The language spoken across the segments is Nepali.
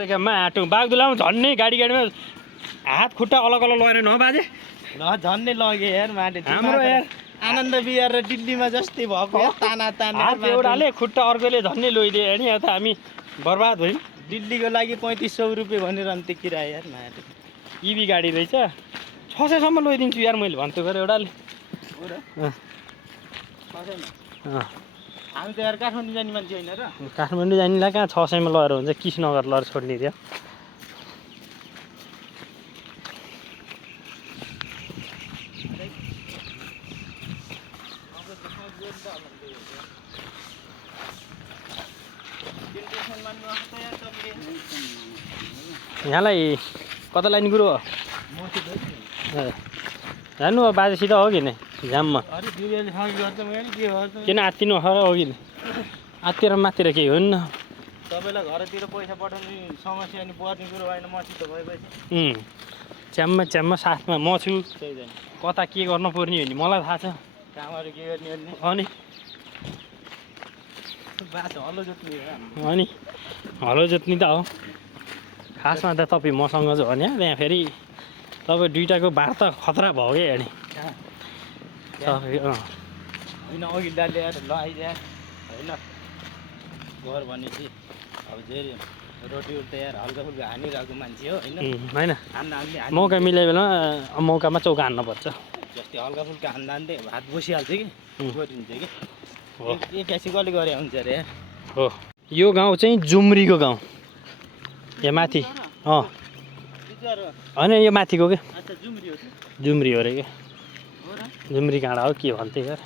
मा आटो बागदुलामा झन्नै गाडीमा हात खुट्टा अलग अलग लगाएर नबाजे ल झन्नै लग्यो यार माटे हाम्रो यार आनन्द विहार र दिल्लीमा जस्तै भएको यार ताना ताना हात एउटाले खुट्टा अर्कोले झन्नै लैदिए नि यहाँ त हामी बर्बाद भयौँ दिल्लीको लागि 3500 रुपियाँ भनेर अन्त किराया यार माटे इभी गाडी रहेछ 600 सम्म लैदिन्छु यार मैले भन्छु गरे एउटाले हामी त यार काठमाडौँ जाने मान्छे होइन र काठमाडौँ जानेलाई कहाँ 600 मा लगेर हुन्छ कृष्णनगर लगेर छोड्ने थियो यहाँलाई कता लाने कुरो हो जानु अब बाजेसित हो कि नै जाममा किन आत्तिनु हो कि आत्तिर मातिर केही हो नि तपाईँलाई घरतिर पैसा पठाउने समस्या नि पर्ने कुरो होइन मसित भएपछि च्याम्मा साथमा म छु कता के गर्नु पर्ने हो नि मलाई थाहा छ कामहरू के गर्ने अनि बाटो हलो जोत्ने अनि हलो जोत्ने त हो खासमा त तपाईँ मसँग छ भने त्यहाँ फेरि तपाईँ दुइटाको वार्ता खतरा भयो क्या अनि तपाईँ होइन अघि ल्याएर ल आइदिया होइन घर भनेपछि अब धेरै रोटी त यार हल्का फुल्का हानिरहेको मान्छे हो होइन होइन मौका मिले बेलामा मौकामा चौका हान्नुपर्छ जस्तै हल्का फुल्का हान्दै भात बसिहाल्छ कि गरिन्छ कि हो एक्कासी कसले गरे हुन्छ अरे हो यो गाउँ चाहिँ जुम्रीको गाउँ यहाँ माथि होइन यो माथिको क्या जुम्री हो अरे क्या जुम्री काँडा हो के भन्थे यार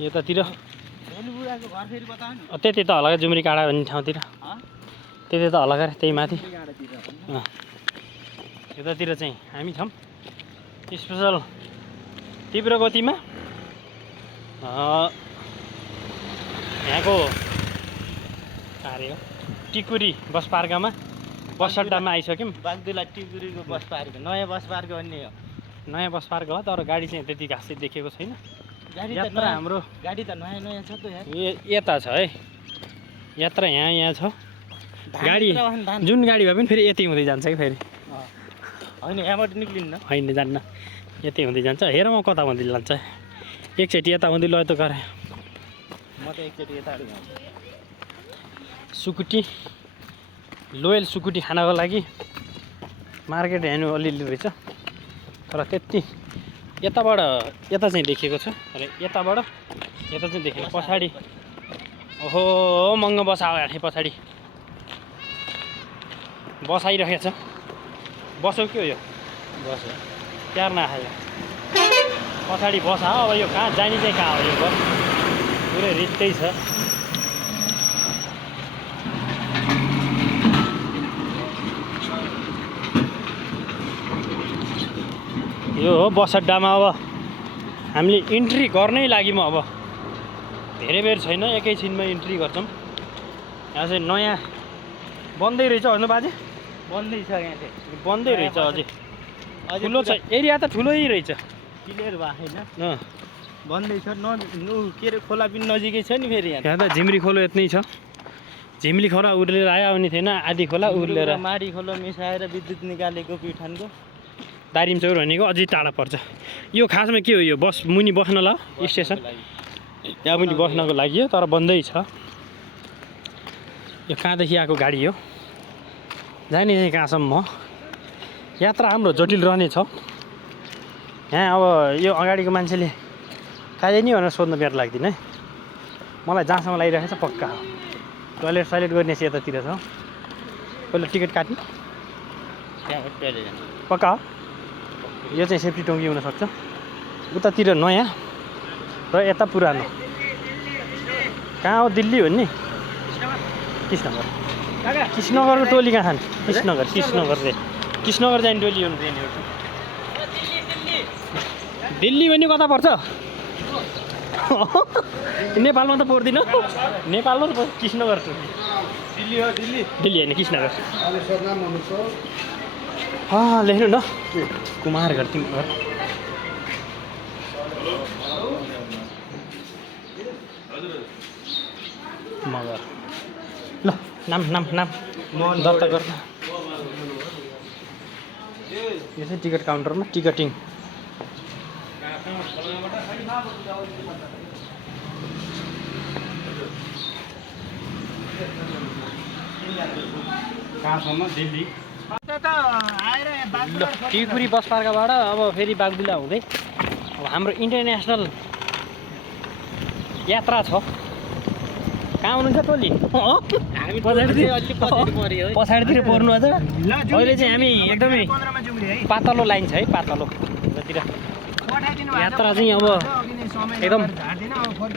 यतातिर त्यति त होला क्या जुम्री काँडा भन्ने ठाउँतिर त्यति त होला क्या त्यही माथि यतातिर चाहिँ हामी छौँ स्पेसल तीव्र गतिमा यहाँको अरे हो टिकुरी बस पार्कमा बस अड्डामा आइसक्यौँ बागदुला टिकुरीको बस पार्क नयाँ बस पार्क भन्ने हो नयाँ बस पार्क हो तर गाडी चाहिँ त्यति खासै देखेको छैन यात्रा हाम्रो गाडी त नयाँ नयाँ छ त यार यता छ है यात्रा यहाँ छ गाडी जुन गाडी भए पनि फेरि यतै हुँदै जान्छ कि फेरि होइन यहाँबाट निक्लिन्न होइन जान्न यतै हुँदै जान्छ हेर म कता हुँदै लान्छ एकचोटि यता हुँदै लय त गरे म त एकचोटि यता सुकुटी लोयल सुकुटी खानको लागि मार्केट हेर्नु अलिअलि रहेछ तर त्यति यताबाट यता चाहिँ देखेको छ र यताबाट यता चाहिँ देखेको पछाडि ओहो महँगो बस आयो पछाडि बस आइरहेको छ बसौ के हो यो बस प्यार नखायो पछाडि बस आयो अब यो कहाँ जाने चाहिँ कहाँ हो यो बस पुरै रित्तै छ यो हो बस अड्डामा अब हामीले इन्ट्री गर्नै लागि म अब धेरै बेर छैन एकैछिनमा इन्ट्री गर्छौँ यहाँ चाहिँ नयाँ बन्दै रहेछ होइन बाजे बन्दै छ यहाँ चाहिँ बन्दै रहेछ अझै ठुलो छ एरिया त ठुलै रहेछ क्लियर भएको छैन बन्दै छ के अरे खोला पनि नजिकै छ नि फेरि यहाँ त झिम्री खोलो यत्नै छ झिम्ली खोला उर्लेर आयो भने थिएन आधी खोला उर्लेर माडी खोला मिसाएर विद्युत निकालेको प्युठानको दारिम चौर भनेको अझै टाढा पर्छ यो खासमा के हो यो बस मुनि बस्न ल स्टेसन यहाँ पनि बस्नको लागि हो तर बन्दै छ यो कहाँदेखि आएको गाडी हो जाने चाहिँ कहाँसम्म यात्रा हाम्रो जटिल रहनेछ यहाँ अब यो अगाडिको मान्छेले काहीँ नि भनेर सोध्न बेर लाग्दैन है मलाई जहाँसम्म लागिरहेको छ पक्का हो टोइलेट सइलेट गर्ने चाहिँ यतातिर छ पहिला टिकट काट्नु पक्का हो यो चाहिँ सेफ्टी टोङ्गी हुनसक्छ उतातिर नयाँ र यता पुरानो कहाँ हो दिल्ली हो नि कृष्णनगर कृष्णनगरको टोली कहाँ खान् कृष्णनगर जाने टोली हो नि दिल्ली भने कता पर्छ नेपालमा त पर्दैन नेपालमा त कृष्णनगर दिल्ली हो दिल्ली होइन कृष्णनगर लेख्नु न कुमार घर तिम्रो घर मगर ल नाम दर्ता गर्दा यो चाहिँ टिकट काउन्टरमा टिकटिङ कहाँसम्म दिल्ली ल टिकुरी बस पार्कबाट अब फेरि बागडुला हुँदै अब हाम्रो इन्टरनेसनल यात्रा छ कहाँ हुनुहुन्छ टोली पछाडितिर पर्नु अझ अहिले चाहिँ हामी एकदमै पातलो लाइन छ है पातलो जतिर यात्रा चाहिँ अब एकदम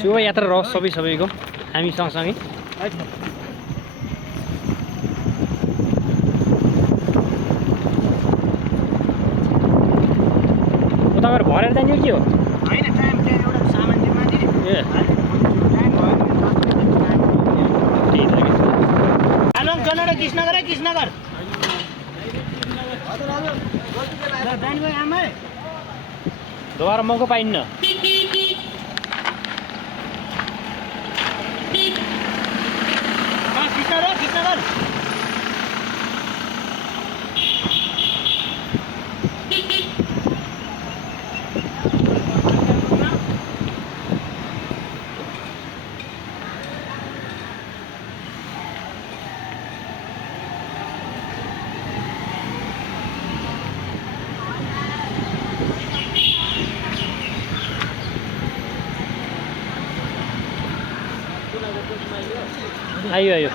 शुभ यात्रा रहोस् सबैको हामी सँगसँगै उताबाट भरेर जाने के हो ए कृष्णगर दोबारा मौका पाइन्न कृष्णगर आयो आयो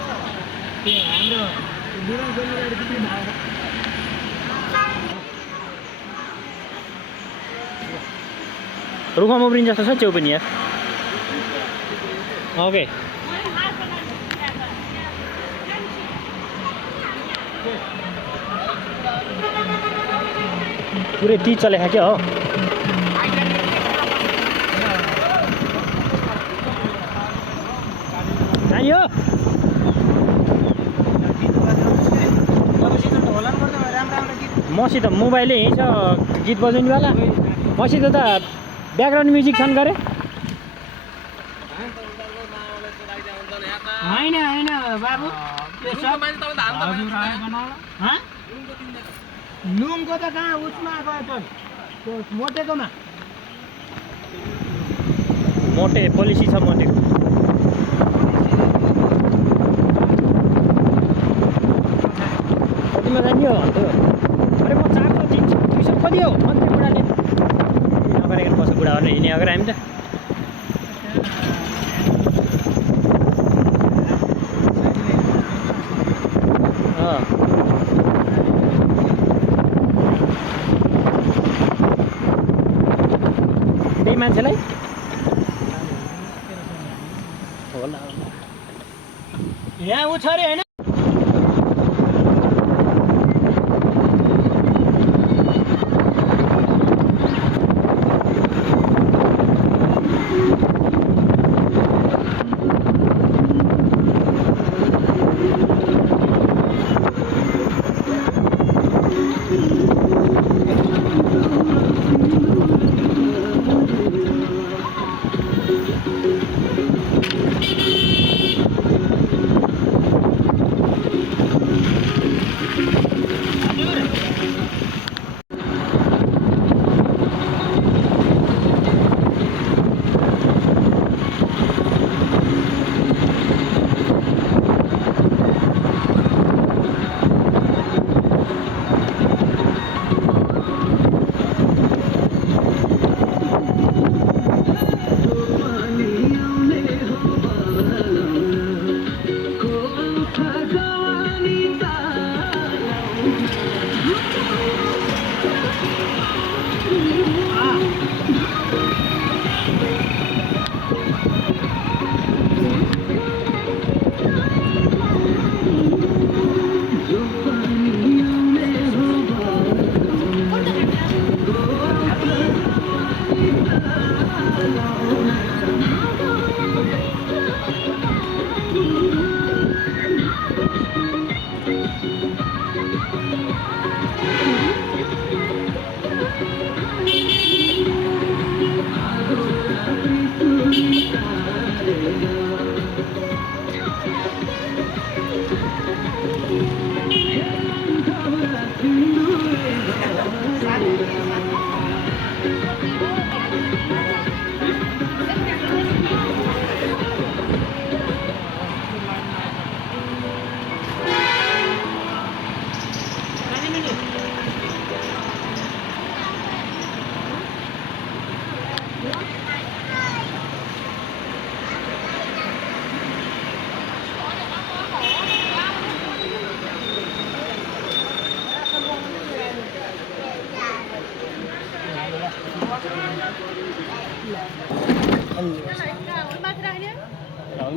रुखमा उब्रिन्छ जस्तो छ च्याउ पनि यार ओके पुरै ती चलेको क्या हो आयो मसित मोबाइलै यहीँ छ गीत बजाउनेवाला मसित त ब्याकग्राउन्ड म्युजिक छन् गरे होइन होइन बाबु नुनको त कहाँ उसमा आएको मोटेकोमा मोटे पोलिसी छ मोटेको कतिमा जाने हो अन्त अरे म 400 दिन्छु 200 कति हो अन्त बुढाले नगरेको कसो बुढाहरूले हिँड्ने अगाडि हामी त त्यही मान्छेलाई होला यहाँ उ छ अरे होइन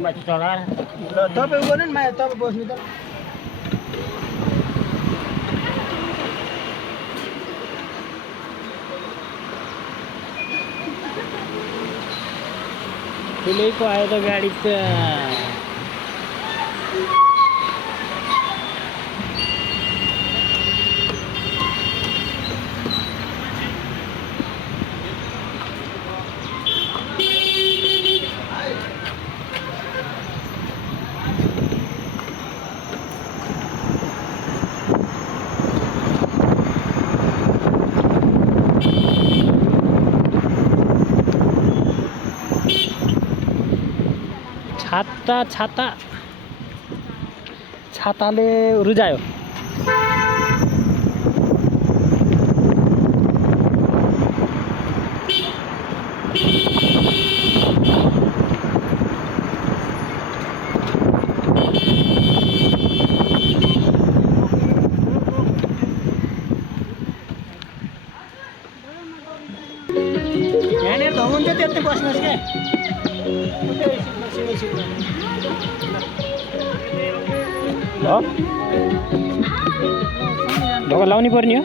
माथि चला तपाईँ गर्नु नि माया तपाईँ बस्नु त ठुलैको आयो त गाडी त छाताले रुजायो। यहाँनिर धमुन्छ त्यति बस्नुहोस् क्या हो ढोका लाउनु पर्ने हो।